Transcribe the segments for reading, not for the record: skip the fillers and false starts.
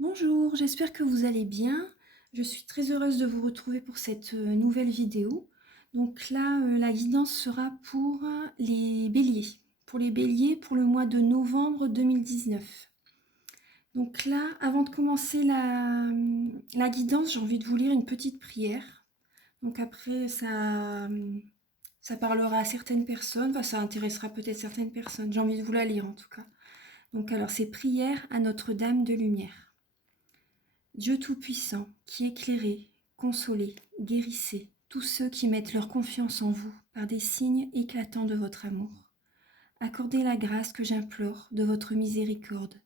Bonjour, j'espère que vous allez bien. Je suis très heureuse de vous retrouver pour cette nouvelle vidéo. Donc là, la guidance sera pour les béliers. Pour les béliers pour le mois de novembre 2019. Donc là, avant de commencer la guidance, j'ai envie de vous lire une petite prière. Donc après, ça parlera à certaines personnes, enfin ça intéressera peut-être certaines personnes. J'ai envie de vous la lire en tout cas. Donc alors, c'est prière à Notre-Dame de Lumière. Dieu Tout-Puissant, qui éclairez, consolez, guérissez tous ceux qui mettent leur confiance en vous par des signes éclatants de votre amour. Accordez la grâce que j'implore de votre miséricorde,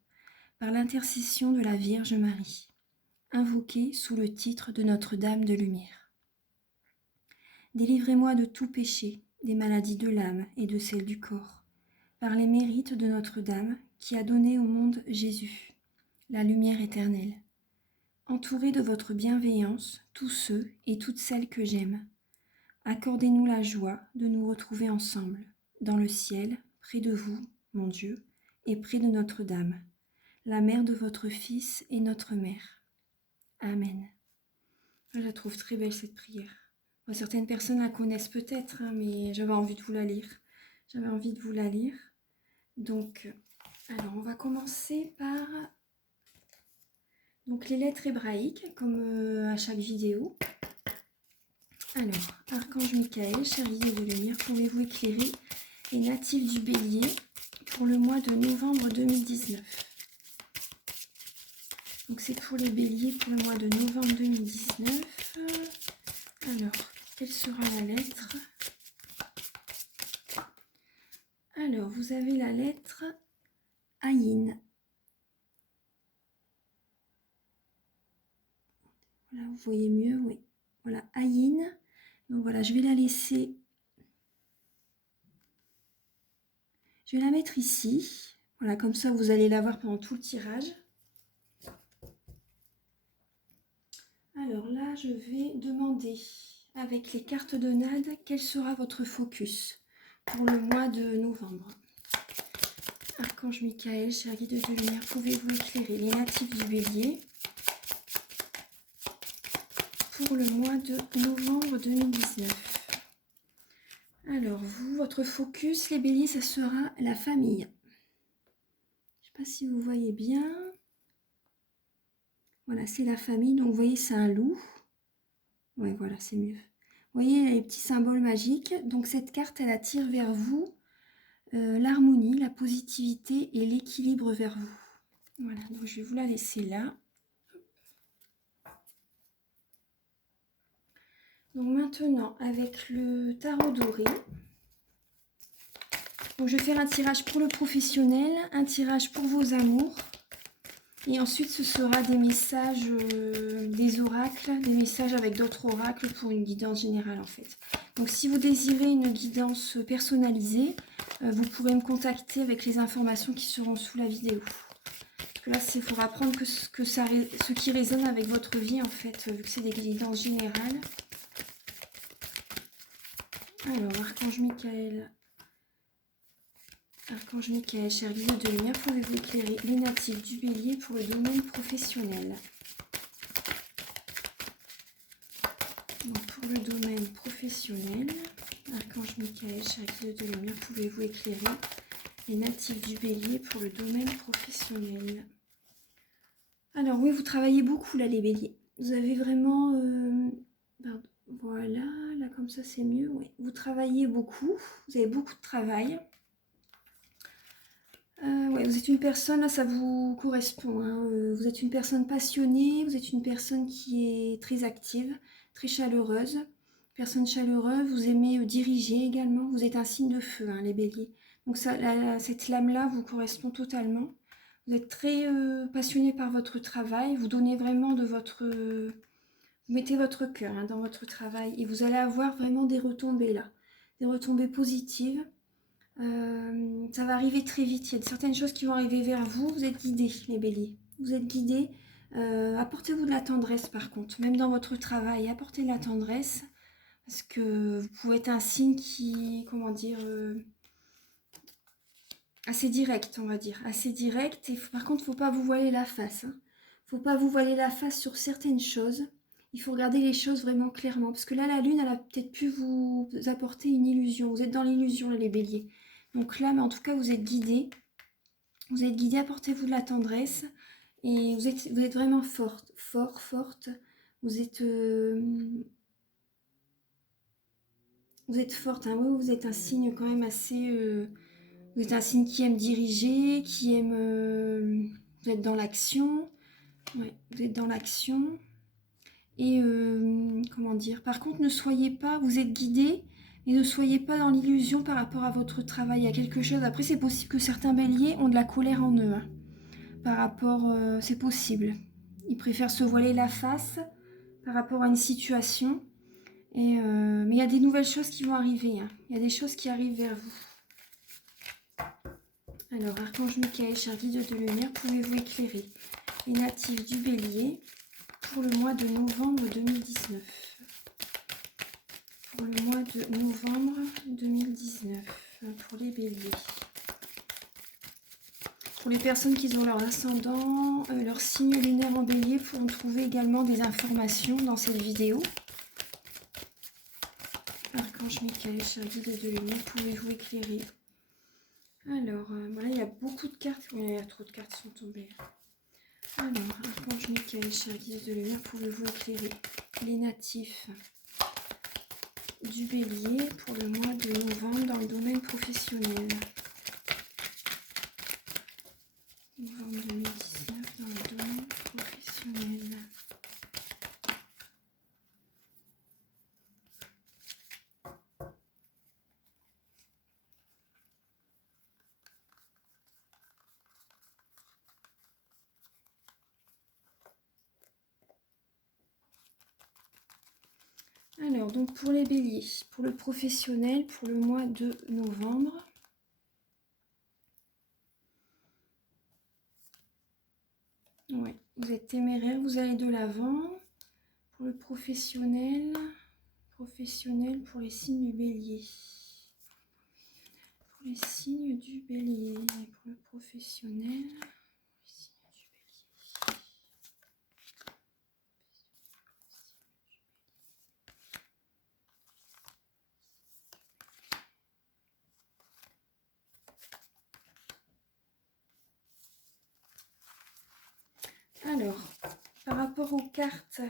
par l'intercession de la Vierge Marie, invoquée sous le titre de Notre-Dame de Lumière. Délivrez-moi de tout péché, des maladies de l'âme et de celles du corps, par les mérites de Notre-Dame qui a donné au monde Jésus, la lumière éternelle. Entourez de votre bienveillance tous ceux et toutes celles que j'aime. Accordez-nous la joie de nous retrouver ensemble, dans le ciel, près de vous, mon Dieu, et près de Notre-Dame, la mère de votre Fils et notre mère. Amen. Je la trouve très belle cette prière. Bon, certaines personnes la connaissent peut-être, mais j'avais envie de vous la lire. Donc, alors on va commencer par les lettres hébraïques, comme à chaque vidéo. Alors, Archange Michael, cher guide de lumière, pouvez-vous éclairer les natifs du Bélier pour le mois de novembre 2019? Donc c'est pour les Béliers pour le mois de novembre 2019. Alors, quelle sera la lettre? Alors, vous avez la lettre Aïn. Voilà, vous voyez mieux, oui. Voilà, Aïn. Donc voilà, je vais la laisser. Je vais la mettre ici. Voilà, comme ça, vous allez la voir pendant tout le tirage. Alors là, je vais demander avec les cartes de Nade quel sera votre focus pour le mois de novembre. Archange Michael, cher guide de lumière, pouvez-vous éclairer les natifs du Bélier pour le mois de novembre 2019? Alors vous, votre focus, les Béliers, ça sera la famille. Je ne sais pas si vous voyez bien. Voilà, c'est la famille. Donc vous voyez, c'est un loup. Ouais, voilà, c'est mieux. Vous voyez les petits symboles magiques. Donc cette carte, elle attire vers vous l'harmonie, la positivité et l'équilibre vers vous. Voilà, donc je vais vous la laisser là. Donc maintenant, avec le tarot doré, donc je vais faire un tirage pour le professionnel, un tirage pour vos amours. Et ensuite, ce sera des messages, des oracles, des messages avec d'autres oracles pour une guidance générale en fait. Donc si vous désirez une guidance personnalisée, vous pourrez me contacter avec les informations qui seront sous la vidéo. Parce que là, il faudra prendre ce qui résonne avec votre vie en fait, vu que c'est des guidances générales. Alors, Archange Michael, cher guide de lumière, pouvez-vous éclairer les natifs du Bélier pour le domaine professionnel? Donc, pour le domaine professionnel, Archange Michael, cher guide de lumière, pouvez-vous éclairer les natifs du Bélier pour le domaine professionnel? Alors oui, vous travaillez beaucoup là les Béliers. Vous avez vraiment... voilà, là comme ça c'est mieux. Oui. Vous travaillez beaucoup, vous avez beaucoup de travail. Ouais, vous êtes une personne, là ça vous correspond, hein. Vous êtes une personne passionnée, vous êtes une personne qui est très active, très chaleureuse. Personne chaleureuse, vous aimez diriger également, vous êtes un signe de feu, hein, les Béliers. Donc ça, cette lame-là vous correspond totalement. Vous êtes très passionné par votre travail, vous donnez vraiment de votre... vous mettez votre cœur hein, dans votre travail et vous allez avoir vraiment des retombées là, des retombées positives. Ça va arriver très vite, il y a certaines choses qui vont arriver vers vous, vous êtes guidés les béliers, vous êtes guidés. Apportez-vous de la tendresse par contre, même dans votre travail, apportez de la tendresse parce que vous pouvez être un signe qui, comment dire, assez direct on va dire, assez direct et par contre il ne faut pas vous voiler la face, hein. faut pas vous voiler la face sur certaines choses. Il faut regarder les choses vraiment clairement. Parce que là, la lune, elle a peut-être pu vous apporter une illusion. Vous êtes dans l'illusion, là, les béliers. Donc là, mais en tout cas, vous êtes guidés. Vous êtes guidés, apportez-vous de la tendresse. Et vous êtes vraiment forte. Forte. Vous êtes forte. Hein. Oui, vous êtes un signe quand même assez... vous êtes un signe qui aime diriger, qui aime... vous êtes dans l'action. Ouais, vous êtes dans l'action. Et comment dire, par contre, ne soyez pas, vous êtes guidés, et ne soyez pas dans l'illusion par rapport à votre travail, à quelque chose. Après, c'est possible que certains béliers ont de la colère en eux. Hein, par rapport, c'est possible. Ils préfèrent se voiler la face par rapport à une situation. Et, mais il y a des nouvelles choses qui vont arriver. Hein. Il y a des choses qui arrivent vers vous. Alors, Archange Michael, cher guide de lumière, pouvez-vous éclairer les natifs du bélier pour le mois de novembre 2019. Pour le mois de novembre 2019, pour les béliers. Pour les personnes qui ont leur ascendant, leur signe lunaire en bélier, pourront trouver également des informations dans cette vidéo. Archange Michael, cher guide de lumière, pouvez-vous éclairer? Alors, voilà, il y a beaucoup de cartes. Oui, il y a trop de cartes qui sont tombées. Alors, Archange Michael, cher guide de lumière, pouvez-vous éclairer les natifs du bélier pour le mois de novembre dans le domaine professionnel? Novembre 2019 dans le domaine professionnel. Alors, donc pour les béliers, pour le professionnel, pour le mois de novembre. Oui, vous êtes téméraire, vous allez de l'avant. Pour le professionnel, pour les signes du bélier. Pour les signes du bélier, pour le professionnel, les signes du bélier. Alors, par rapport aux cartes,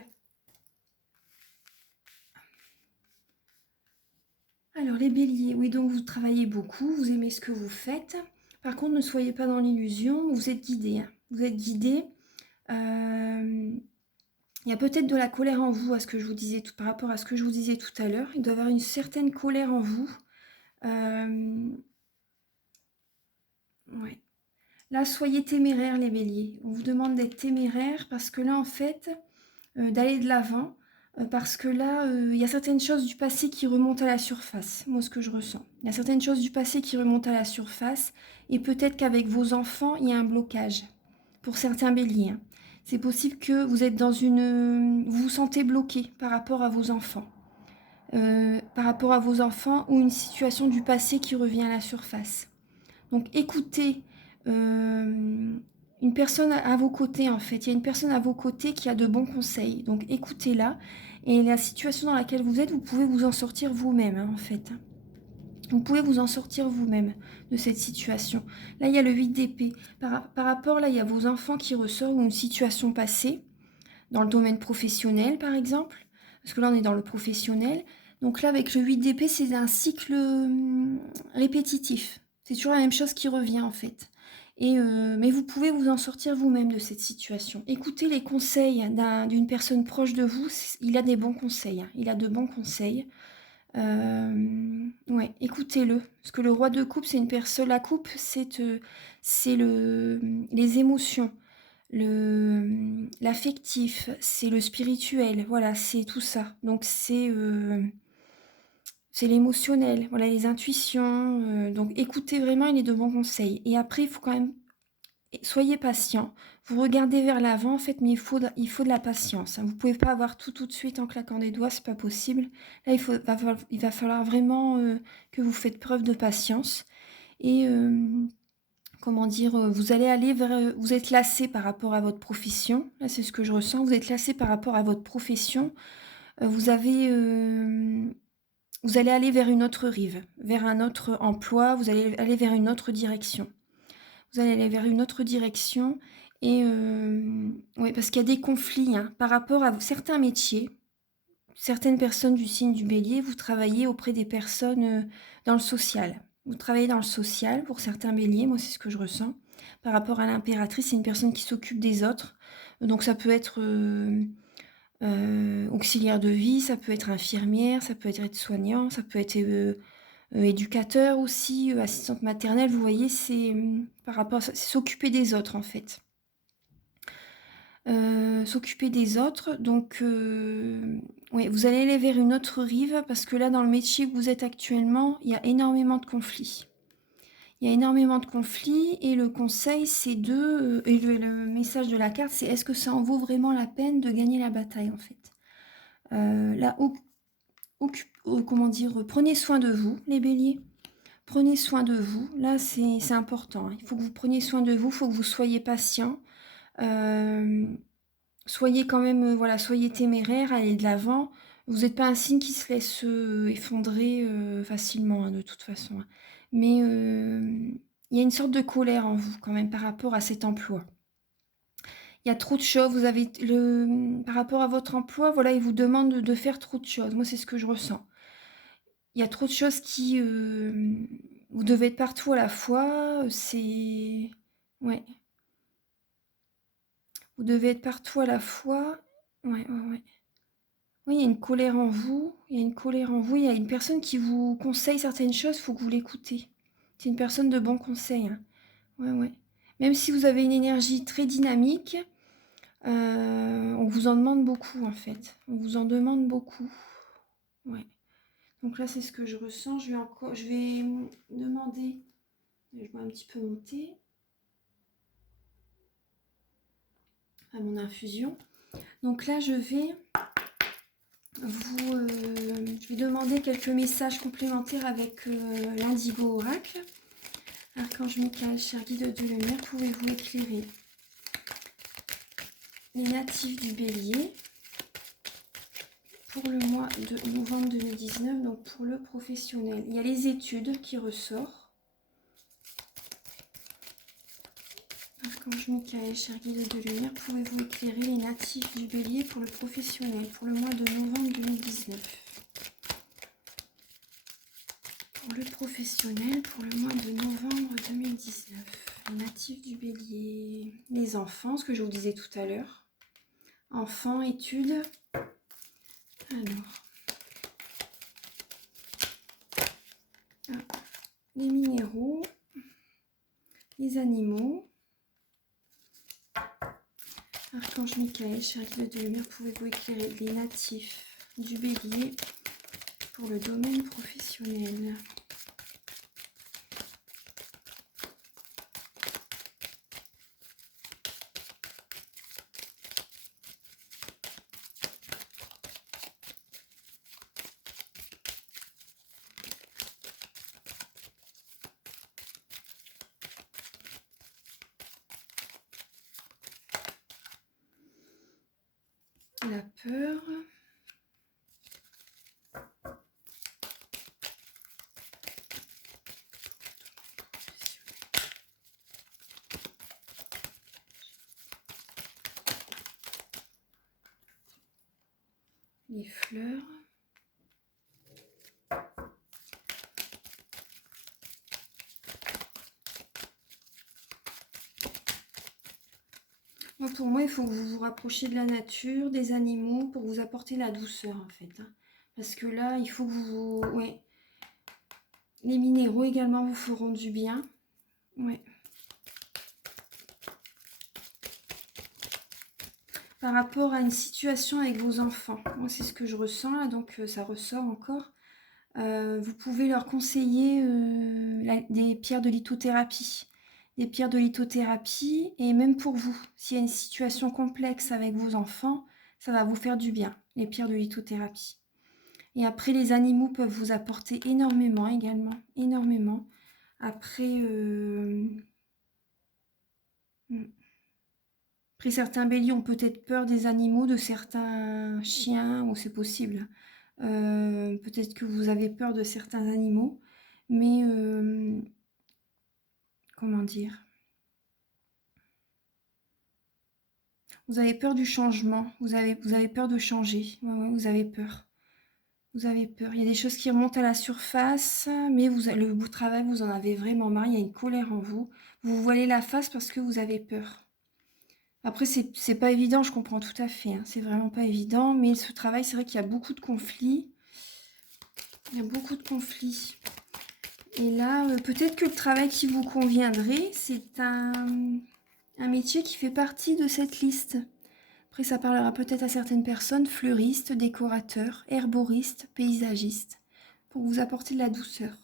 alors les béliers, oui, donc vous travaillez beaucoup, vous aimez ce que vous faites. Par contre, ne soyez pas dans l'illusion, vous êtes guidés. Hein. Vous êtes guidés. Il y a peut-être de la colère en vous, à ce que je vous disais par rapport à ce que je vous disais tout à l'heure. Il doit y avoir une certaine colère en vous. Ouais. Là, soyez téméraires les béliers. On vous demande d'être téméraires parce que là, en fait, d'aller de l'avant. Parce que là, il y a certaines choses du passé qui remontent à la surface. Moi, ce que je ressens. Il y a certaines choses du passé qui remontent à la surface. Et peut-être qu'avec vos enfants, il y a un blocage. Pour certains béliers. Hein. C'est possible que vous êtes dans une... Vous vous sentez bloqué par rapport à vos enfants. Par rapport à vos enfants ou une situation du passé qui revient à la surface. Donc écoutez une personne à vos côtés en fait. Il y a une personne à vos côtés qui a de bons conseils. Donc écoutez-la. Et la situation dans laquelle vous êtes, vous pouvez vous en sortir vous-même hein, en fait. Vous pouvez vous en sortir vous-même de cette situation. Là, il y a le 8 d'épée. Par rapport, là, il y a vos enfants qui ressortent ou une situation passée, dans le domaine professionnel, par exemple. Parce que là, on est dans le professionnel. Donc là, avec le 8 d'épée, c'est un cycle répétitif. C'est toujours la même chose qui revient, en fait. Mais vous pouvez vous en sortir vous-même de cette situation. Écoutez les conseils d'une personne proche de vous. Il a des bons conseils. Hein. Il a de bons conseils. Ouais, écoutez-le. Parce que le roi de coupe, c'est une personne. La coupe, c'est les émotions, l'affectif, c'est le spirituel. Voilà, c'est tout ça. Donc c'est l'émotionnel. Voilà, les intuitions. Donc écoutez vraiment, il est de bons conseils. Et après, il faut quand même soyez patient. Vous regardez vers l'avant, en fait, mais il faut de la patience. Hein. Vous ne pouvez pas avoir tout de suite en claquant des doigts, c'est pas possible. Là, il va falloir vraiment que vous faites preuve de patience. Et comment dire, vous allez aller vers, vous êtes lassé par rapport à votre profession. Là, c'est ce que je ressens. Vous êtes lassé par rapport à votre profession. Vous avez, vous allez aller vers une autre rive, vers un autre emploi, vous allez aller vers une autre direction. Vous allez aller vers une autre direction et oui, parce qu'il y a des conflits, hein, par rapport à certains métiers. Certaines personnes du signe du Bélier, vous travaillez auprès des personnes, dans le social. Vous travaillez dans le social pour certains Béliers, moi c'est ce que je ressens. Par rapport à l'impératrice, c'est une personne qui s'occupe des autres. Donc ça peut être, auxiliaire de vie, ça peut être infirmière, ça peut être aide-soignant, ça peut être, éducateur aussi, assistante maternelle. Vous voyez, c'est, par rapport à ça, c'est s'occuper des autres en fait. S'occuper des autres, donc oui, vous allez aller vers une autre rive parce que là, dans le métier où vous êtes actuellement, il y a énormément de conflits. Il y a énormément de conflits et le conseil, c'est de, et le message de la carte, c'est: est-ce que ça en vaut vraiment la peine de gagner la bataille en fait? Là, comment dire, prenez soin de vous, les béliers. Prenez soin de vous. Là, c'est important, hein. Il faut que vous preniez soin de vous, il faut que vous soyez patient. Soyez quand même, voilà, soyez téméraire, allez de l'avant. Vous n'êtes pas un signe qui se laisse effondrer facilement, hein, de toute façon, hein. Mais il y a une sorte de colère en vous quand même par rapport à cet emploi. Il y a trop de choses, vous avez par rapport à votre emploi, voilà, il vous demande de faire trop de choses. Moi, c'est ce que je ressens. Il y a trop de choses qui, vous devez être partout à la fois, c'est ouais. Vous devez être partout à la fois. Ouais, ouais, ouais. Oui, il y a une colère en vous, il y a une colère en vous, il y a une personne qui vous conseille certaines choses, il faut que vous l'écoutez. C'est une personne de bon conseil, hein. Ouais, ouais. Même si vous avez une énergie très dynamique, on vous en demande beaucoup en fait. On vous en demande beaucoup. Ouais. Donc là, c'est ce que je ressens. Je vais demander, je vais un petit peu monter à mon infusion. Donc là, je vais demander quelques messages complémentaires avec l'indigo oracle. Archange Michael, cher guide de lumière, pouvez-vous éclairer les natifs du Bélier pour le mois de novembre 2019, donc pour le professionnel. Il y a les études qui ressortent. Archange Michael, cher guide de lumière, pouvez-vous éclairer les natifs du Bélier pour le professionnel pour le mois de novembre 2019. Pour le professionnel, pour le mois de novembre 2019, les natifs du Bélier, les enfants, ce que je vous disais tout à l'heure. Enfants, études. Alors, les minéraux, les animaux. Archange Michael, cher guide de lumière, pouvez-vous éclairer les natifs du Bélier pour le domaine professionnel? La peur. Les fleurs. Pour moi, il faut que vous vous rapprochiez de la nature, des animaux, pour vous apporter la douceur, en fait, hein. Parce que là, il faut que vous... Ouais. Les minéraux également vous feront du bien. Ouais. Par rapport à une situation avec vos enfants, moi, c'est ce que je ressens, là, donc ça ressort encore. Vous pouvez leur conseiller des pierres de lithothérapie. Des pierres de lithothérapie, et même pour vous, s'il y a une situation complexe avec vos enfants, ça va vous faire du bien, les pierres de lithothérapie. Et après, les animaux peuvent vous apporter énormément également, énormément. Après, Mm. Après, certains béliers ont peut-être peur des animaux, de certains chiens, ou c'est possible. Peut-être que vous avez peur de certains animaux, mais comment dire? Vous avez peur du changement, vous avez peur de changer. Ouais, ouais, vous avez peur. Vous avez peur. Il y a des choses qui remontent à la surface, mais le bout de travail, vous en avez vraiment marre. Il y a une colère en vous. Vous vous voilez la face parce que vous avez peur. Après, c'est pas évident, je comprends tout à fait, hein. C'est vraiment pas évident, mais ce travail, c'est vrai qu'il y a beaucoup de conflits. Il y a beaucoup de conflits. Et là, peut-être que le travail qui vous conviendrait, c'est un métier qui fait partie de cette liste. Après, ça parlera peut-être à certaines personnes, fleuristes, décorateurs, herboristes, paysagistes, pour vous apporter de la douceur.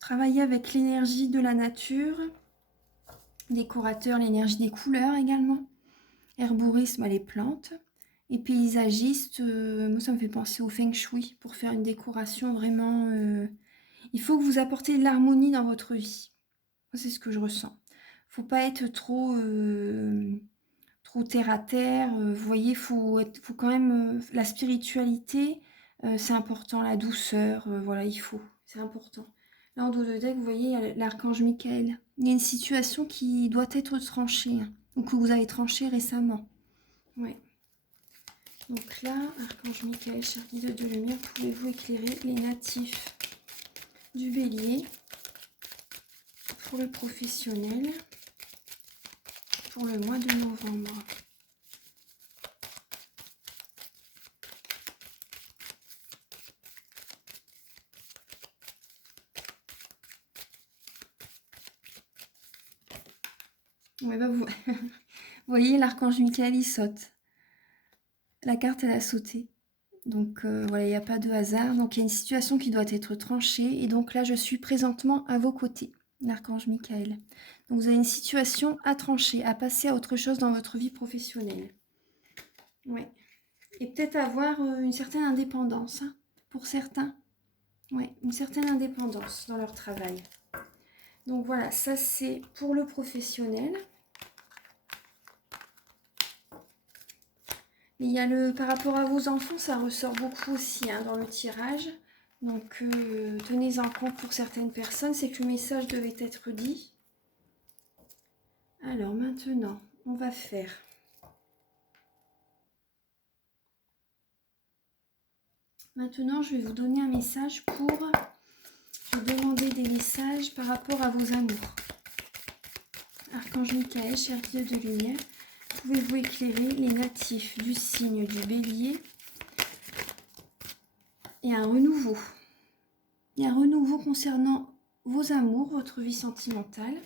Travailler avec l'énergie de la nature, décorateur, l'énergie des couleurs également, herborisme, les plantes, et paysagiste, moi ça me fait penser au feng shui, pour faire une décoration vraiment... il faut que vous apportez de l'harmonie dans votre vie. C'est ce que je ressens. Faut pas être trop terre à terre. Vous voyez, faut quand même la spiritualité, c'est important, la douceur, voilà, il faut, c'est important. Là en dos de deck, vous voyez, il y a l'archange Michael. Il y a une situation qui doit être tranchée, hein, ou que vous avez tranchée récemment. Ouais. Donc là, archange Michael, cher guide de lumière, pouvez-vous éclairer les natifs du Bélier pour le professionnel pour le mois de novembre? Ouais, bah vous voyez, l'archange Michael, il saute. La carte, elle a sauté. Donc voilà, il n'y a pas de hasard. Donc il y a une situation qui doit être tranchée. Et donc là, je suis présentement à vos côtés, l'archange Michael. Donc vous avez une situation à trancher, à passer à autre chose dans votre vie professionnelle. Ouais. Et peut-être avoir une certaine indépendance, hein, pour certains. Ouais, une certaine indépendance dans leur travail. Donc voilà, ça c'est pour le professionnel. Mais il y a par rapport à vos enfants, ça ressort beaucoup aussi, hein, dans le tirage. Donc tenez-en compte pour certaines personnes, c'est que le message devait être dit. Alors maintenant, on va faire... Maintenant, je vais vous donner un message pour... Je vais demander des messages par rapport à vos amours. Archange Michael, cher guide de lumière, pouvez-vous éclairer les natifs du signe du Bélier? Il y a un renouveau. Il y a un renouveau concernant vos amours, votre vie sentimentale.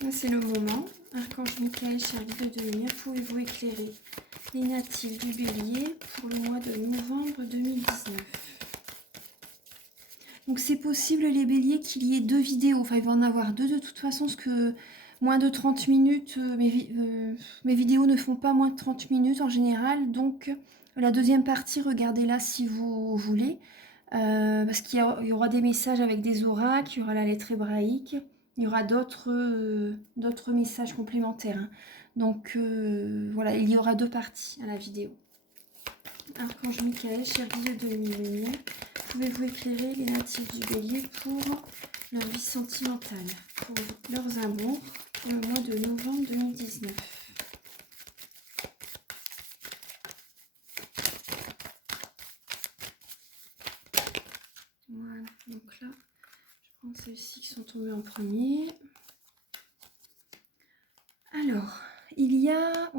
Là, c'est le moment. Archange Michael, cher guide de lumière, pouvez-vous éclairer les natifs du Bélier pour le mois de novembre 2019? Donc, c'est possible, les Béliers, qu'il y ait 2 vidéos. Enfin, il va en avoir 2 de toute façon, parce que moins de 30 minutes, mes vidéos ne font pas moins de 30 minutes en général. Donc, la deuxième partie, regardez-la si vous voulez. Parce qu'il y aura des messages avec des oracles, il y aura la lettre hébraïque, il y aura d'autres messages complémentaires, hein. Donc voilà, il y aura 2 parties à la vidéo. Archange Michael, cher guide de lumière, pouvez-vous éclairer les natifs du Bélier pour leur vie sentimentale, pour leurs amours, pour le mois de novembre 2019? Voilà, donc là, je prends celles-ci qui sont tombées en premier. Alors, il y a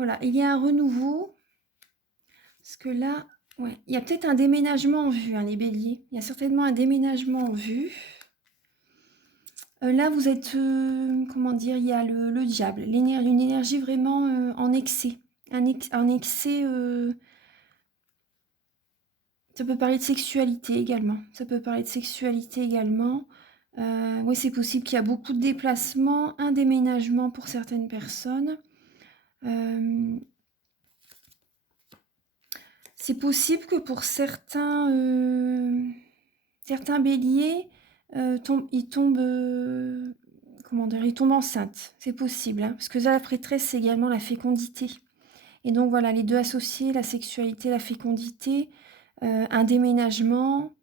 un renouveau. Parce que là, ouais, il y a peut-être un déménagement en vue, hein, les béliers. Il y a certainement un déménagement en vue. Là, vous êtes, comment dire, il y a le diable, une énergie vraiment en excès. En excès, ça peut parler de sexualité également. Oui, c'est possible qu'il y a beaucoup de déplacements, un déménagement pour certaines personnes. C'est possible que pour certains béliers, ils tombent, comment dire, il tombe enceinte. C'est possible, hein, parce que là, la prêtresse, c'est également la fécondité. Et donc voilà, les deux associés, la sexualité, la fécondité, un déménagement,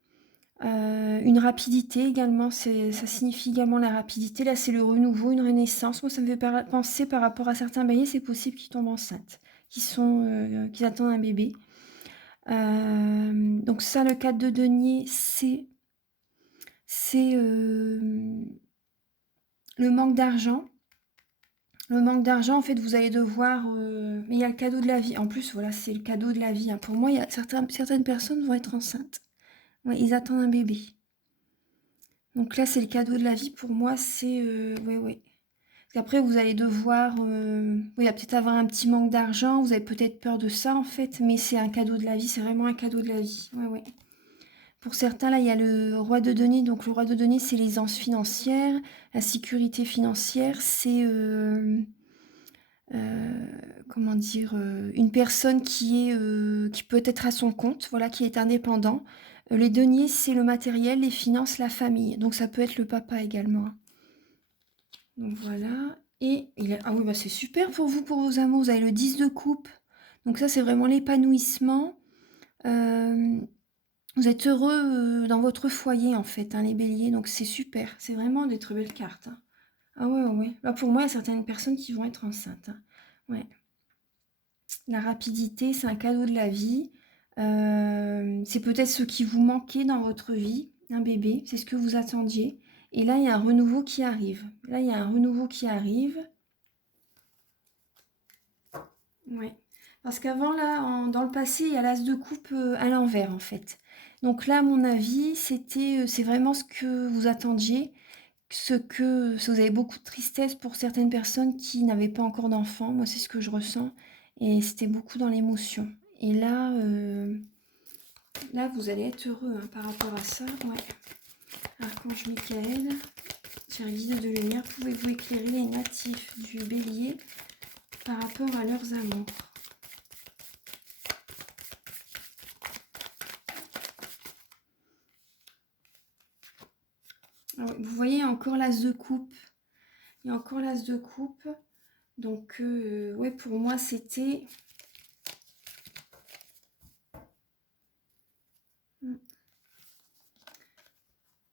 une rapidité également, ça signifie également la rapidité. Là, c'est le renouveau, une renaissance. Moi, ça me fait penser par rapport à certains béliers, c'est possible qu'ils tombent enceintes, qu'ils attendent un bébé. Donc ça, le 4 de denier, c'est le manque d'argent. Le manque d'argent, en fait, vous allez devoir... mais il y a le cadeau de la vie. En plus, voilà, c'est le cadeau de la vie, hein. Pour moi, il y a certaines personnes vont être enceintes. Ouais, ils attendent un bébé. Donc là, c'est le cadeau de la vie. Pour moi, c'est... ouais, ouais. Parce qu'après, vous allez devoir... oui, il va peut-être avoir un petit manque d'argent. Vous avez peut-être peur de ça, en fait. Mais c'est un cadeau de la vie. C'est vraiment un cadeau de la vie. Ouais, ouais. Pour certains, là, il y a le roi de denier. Donc, le roi de denier, c'est l'aisance financière, la sécurité financière. C'est... comment dire, une personne qui peut être à son compte, voilà, qui est indépendant. Les deniers, c'est le matériel, les finances, la famille. Donc ça peut être le papa également. Donc voilà. Et ah oui, bah c'est super pour vous, pour vos amours. Vous avez le 10 de coupe. Donc ça, c'est vraiment l'épanouissement. Vous êtes heureux dans votre foyer, en fait, hein, les béliers. Donc c'est super. C'est vraiment des très belles cartes, hein. Ah ouais, ouais. Là, pour moi, il y a certaines personnes qui vont être enceintes, hein. Ouais. La rapidité, c'est un cadeau de la vie. C'est peut-être ce qui vous manquait dans votre vie, un bébé, c'est ce que vous attendiez. Et là, il y a un renouveau qui arrive. Là, il y a un renouveau qui arrive. Ouais. Parce qu'avant, là, dans le passé, il y a l'as de coupe à l'envers, en fait. Donc là, à mon avis, c'est vraiment ce que vous attendiez. Vous avez beaucoup de tristesse pour certaines personnes qui n'avaient pas encore d'enfants. Moi, c'est ce que je ressens. Et c'était beaucoup dans l'émotion. Et là, là, vous allez être heureux, hein, par rapport à ça. Ouais. Archange Michael, cher guide de lumière, pouvez-vous éclairer les natifs du bélier par rapport à leurs amours? Alors, vous voyez encore l'as de coupe. Il y a encore l'as de coupe. Donc, ouais, pour moi, c'était...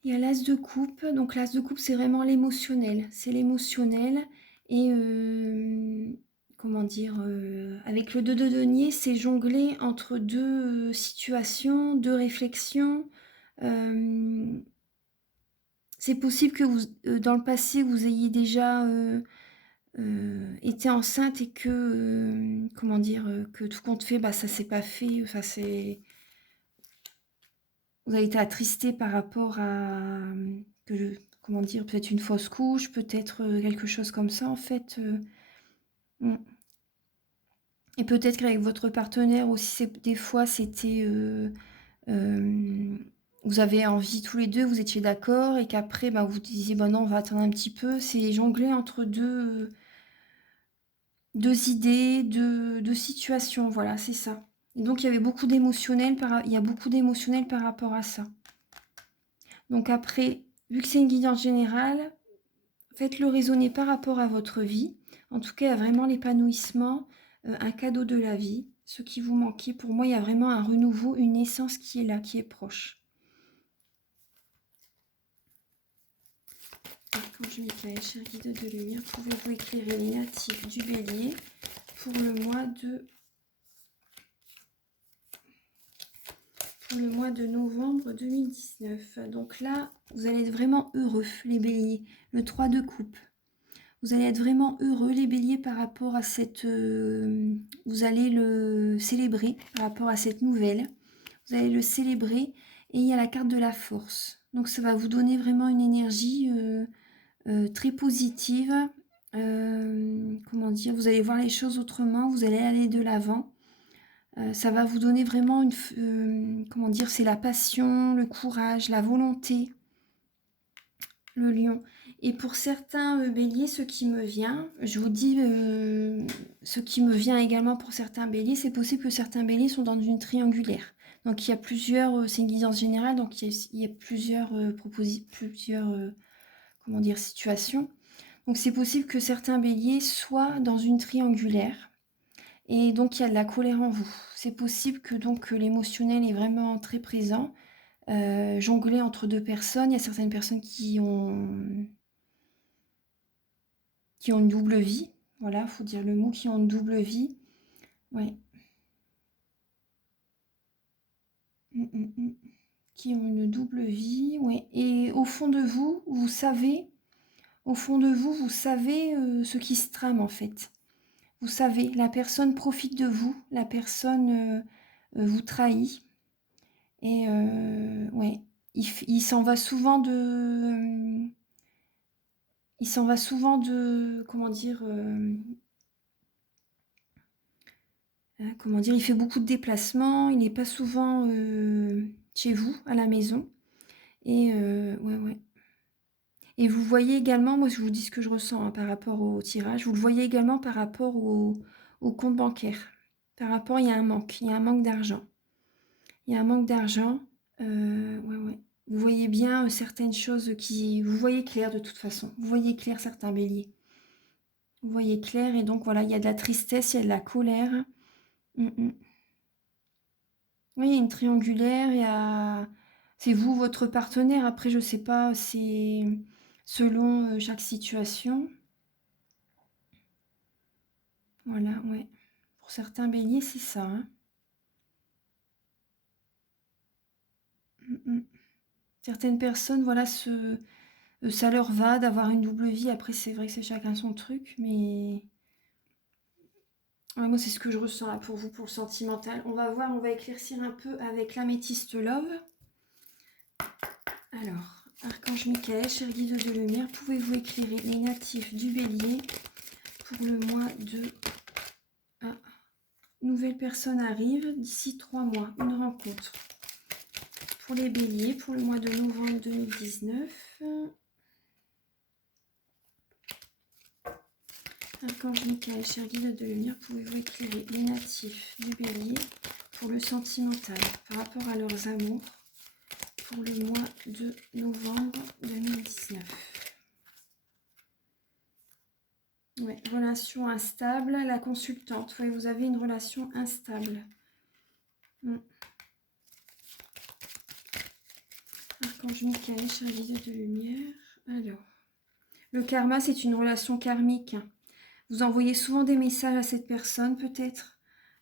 Il y a l'as de coupe. Donc, l'as de coupe, c'est vraiment l'émotionnel. C'est l'émotionnel. Et, comment dire, avec le 2 de denier, c'est jongler entre deux situations, deux réflexions. C'est possible que vous, dans le passé, vous ayez déjà été enceinte et que, comment dire, que tout compte fait, bah, ça s'est pas fait. Enfin, vous avez été attristé par rapport à, comment dire, peut-être une fausse couche, peut-être quelque chose comme ça, en fait. Et peut-être qu'avec votre partenaire aussi, des fois, c'était... vous avez envie tous les deux, vous étiez d'accord, et qu'après, bah, vous disiez, bah non, on va attendre un petit peu. C'est jongler entre deux idées, deux situations, voilà, c'est ça. Et donc, il y a beaucoup d'émotionnel par rapport à ça. Donc après, vu que c'est une guidance générale, faites-le raisonner par rapport à votre vie. En tout cas, il y a vraiment l'épanouissement, un cadeau de la vie, ce qui vous manquait. Pour moi, il y a vraiment un renouveau, une naissance qui est là, qui est proche. Archange Michael, cher guide de lumière, pouvez-vous éclairer les natifs du bélier pour le mois de novembre 2019. Donc là, vous allez être vraiment heureux, les béliers. Le 3 de coupe. Vous allez être vraiment heureux, les béliers, par rapport à cette... vous allez le célébrer par rapport à cette nouvelle. Vous allez le célébrer. Et il y a la carte de la force. Donc ça va vous donner vraiment une énergie très positive. Comment dire, vous allez voir les choses autrement. Vous allez aller de l'avant. Ça va vous donner vraiment comment dire, c'est la passion, le courage, la volonté. Le lion. Et pour certains béliers, ce qui me vient, je vous dis, ce qui me vient également pour certains béliers, c'est possible que certains béliers sont dans une triangulaire. Donc il y a plusieurs, c'est une guidance générale, donc il y a plusieurs comment dire, situations. Donc c'est possible que certains béliers soient dans une triangulaire et donc il y a de la colère en vous. C'est possible que donc l'émotionnel est vraiment très présent, jongler entre deux personnes. Il y a certaines personnes qui ont une double vie. Voilà, il faut dire le mot, qui ont une double vie. Ouais. Qui ont une double vie, ouais. Et au fond de vous, vous savez, ce qui se trame en fait. Vous savez, la personne profite de vous, la personne vous trahit. Et ouais, il s'en va souvent de... il s'en va souvent de... comment dire, il fait beaucoup de déplacements, il n'est pas souvent chez vous, à la maison. Et ouais. Et vous voyez également, moi je vous dis ce que je ressens hein, par rapport au tirage, vous le voyez également par rapport au compte bancaire. Par rapport, il y a un manque d'argent. Il y a un manque d'argent. Ouais. Vous voyez bien certaines choses qui... Vous voyez clair de toute façon. Vous voyez clair certains béliers. Vous voyez clair et donc voilà, il y a de la tristesse, il y a de la colère. Oui, il y a une triangulaire, il y a... C'est vous, votre partenaire. Après, je sais pas, c'est selon chaque situation. Voilà, ouais. Pour certains béliers, c'est ça. Hein. Certaines personnes, voilà, ça leur va d'avoir une double vie. Après, c'est vrai que c'est chacun son truc, mais ouais, moi, c'est ce que je ressens là pour vous, pour le sentimental. On va voir, on va éclaircir un peu avec l'améthyste love. Alors, Archange Michael, cher guide de lumière, pouvez-vous éclairer les natifs du bélier pour le mois de... Ah, nouvelle personne arrive d'ici 3 mois, une rencontre. Pour les béliers, pour le mois de novembre 2019. Archange Michael, cher guide de lumière, pouvez-vous éclairer les natifs du bélier pour le sentimental par rapport à leurs amours pour le mois de novembre 2019. Ouais, relation instable, la consultante. Ouais, vous avez une relation instable. Archange Michael, cher guide de lumière. Alors, le karma, c'est une relation karmique. Vous envoyez souvent des messages à cette personne, peut-être.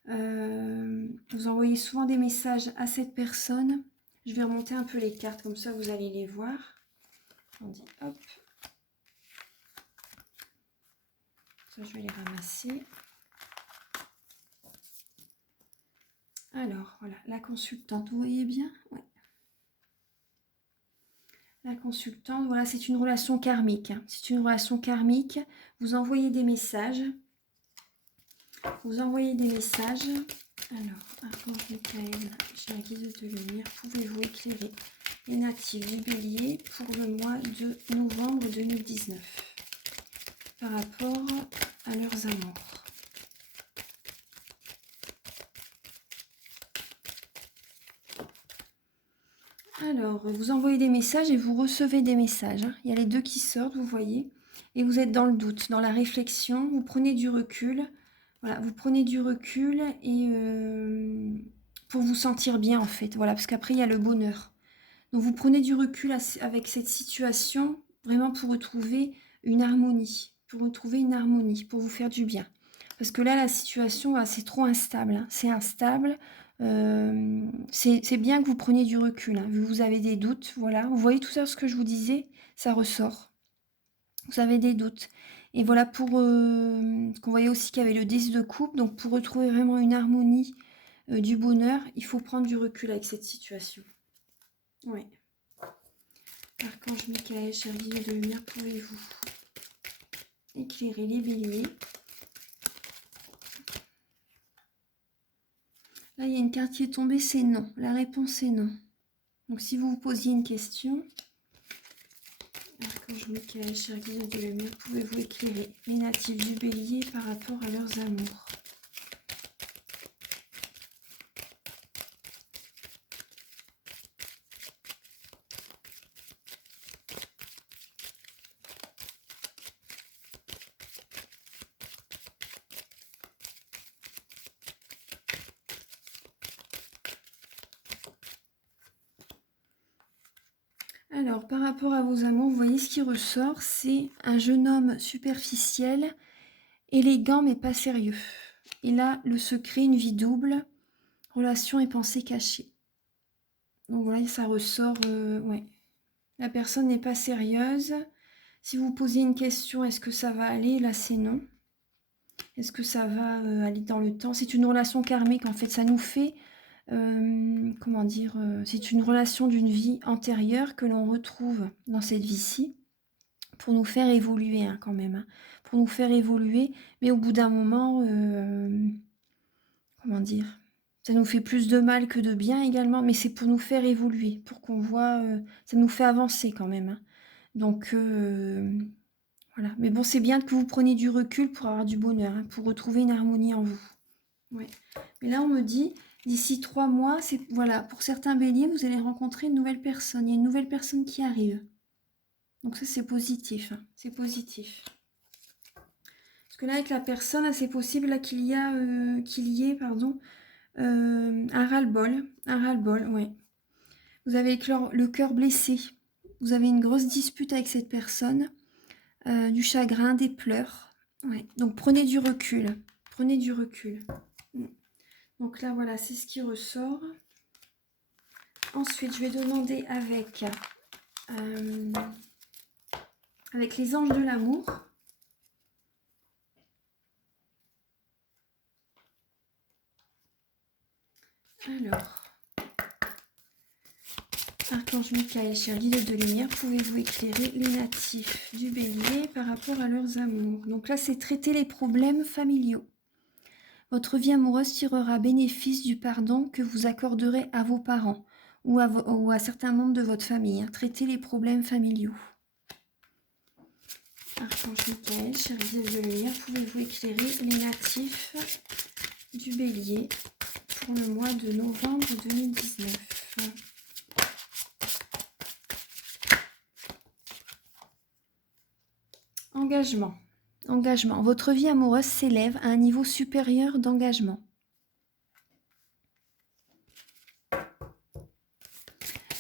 Vous envoyez souvent des messages à cette personne. Je vais remonter un peu les cartes, comme ça vous allez les voir. On dit hop. Ça, je vais les ramasser. Alors, voilà, la consultante, vous voyez bien? Ouais. La consultante, voilà, c'est une relation karmique. C'est une relation karmique. Vous envoyez des messages. Vous envoyez des messages. Alors, Archange Michael, cher guide de lumière, pouvez-vous éclairer les natifs du bélier pour le mois de novembre 2019 par rapport à leurs amours? Alors, vous envoyez des messages et vous recevez des messages. Hein. Il y a les deux qui sortent, vous voyez. Et vous êtes dans le doute, dans la réflexion. Vous prenez du recul. Voilà, vous prenez du recul et pour vous sentir bien en fait. Voilà, parce qu'après il y a le bonheur. Donc vous prenez du recul avec cette situation, vraiment pour retrouver une harmonie. Pour retrouver une harmonie, pour vous faire du bien. Parce que là, la situation, c'est trop instable. Hein. C'est instable. C'est bien que vous preniez du recul. Hein. Vu que vous avez des doutes, voilà. Vous voyez tout ça, ce que je vous disais, ça ressort. Vous avez des doutes. Et voilà, pour qu'on voyait aussi qu'il y avait le 10 de coupe. Donc pour retrouver vraiment une harmonie, du bonheur, il faut prendre du recul avec cette situation. Oui. Archange Michael, cher guide de lumière, pouvez-vous éclairer les béliers? Là, il y a une carte qui est tombée, c'est non. La réponse est non. Donc, si vous vous posiez une question, Archange Michael, cher guide de lumière, pouvez-vous éclairer les natifs du bélier par rapport à leurs amours? Alors, par rapport à vos amours, vous voyez ce qui ressort, c'est un jeune homme superficiel, élégant mais pas sérieux. Et là, le secret, une vie double, relation et pensée cachée. Donc voilà, ça ressort, ouais. La personne n'est pas sérieuse. Si vous posez une question, est-ce que ça va aller? Là, c'est non. Est-ce que ça va aller dans le temps? C'est une relation karmique, en fait. Ça nous fait, comment dire, c'est une relation d'une vie antérieure que l'on retrouve dans cette vie-ci pour nous faire évoluer, hein, quand même. Hein. Pour nous faire évoluer, mais au bout d'un moment, comment dire, ça nous fait plus de mal que de bien également, mais c'est pour nous faire évoluer, pour qu'on voit, ça nous fait avancer quand même. Hein. Donc, voilà. Mais bon, c'est bien que vous preniez du recul pour avoir du bonheur, hein, pour retrouver une harmonie en vous. Ouais. Mais là, on me dit, d'ici 3 mois, c'est voilà, pour certains béliers, vous allez rencontrer une nouvelle personne. Il y a une nouvelle personne qui arrive. Donc ça, c'est positif. Hein. C'est positif. Parce que là, avec la personne, c'est possible qu'il y ait, pardon, un ras-le-bol. Un ras-le-bol, ouais. Vous avez le cœur blessé. Vous avez une grosse dispute avec cette personne. Du chagrin, des pleurs. Ouais. Donc prenez du recul. Prenez du recul. Donc là, voilà, c'est ce qui ressort. Ensuite, je vais demander avec les anges de l'amour. Alors, Archange Michael, cher guide de lumière, pouvez-vous éclairer les natifs du bélier par rapport à leurs amours? Donc là, c'est traiter les problèmes familiaux. Votre vie amoureuse tirera bénéfice du pardon que vous accorderez à vos parents ou à certains membres de votre famille. Hein. Traiter les problèmes familiaux. Archange Michael, cher guide de lumière, pouvez-vous éclairer les natifs du bélier pour le mois de novembre 2019? Engagement. Engagement. Votre vie amoureuse s'élève à un niveau supérieur d'engagement.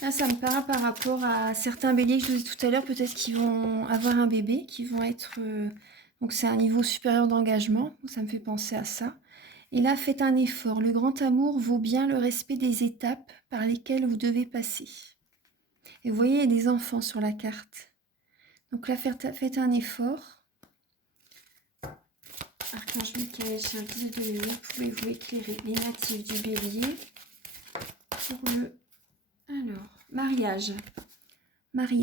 Là, ça me parle par rapport à certains béliers que je vous ai dit tout à l'heure, peut-être qu'ils vont avoir un bébé, qui vont être... donc c'est un niveau supérieur d'engagement, ça me fait penser à ça. Et là, faites un effort. Le grand amour vaut bien le respect des étapes par lesquelles vous devez passer. Et vous voyez, il y a des enfants sur la carte. Donc là, faites un effort. Archange Michael, cher guide de lumière, pouvez-vous éclairer les natifs du bélier pour le... Alors, mariage.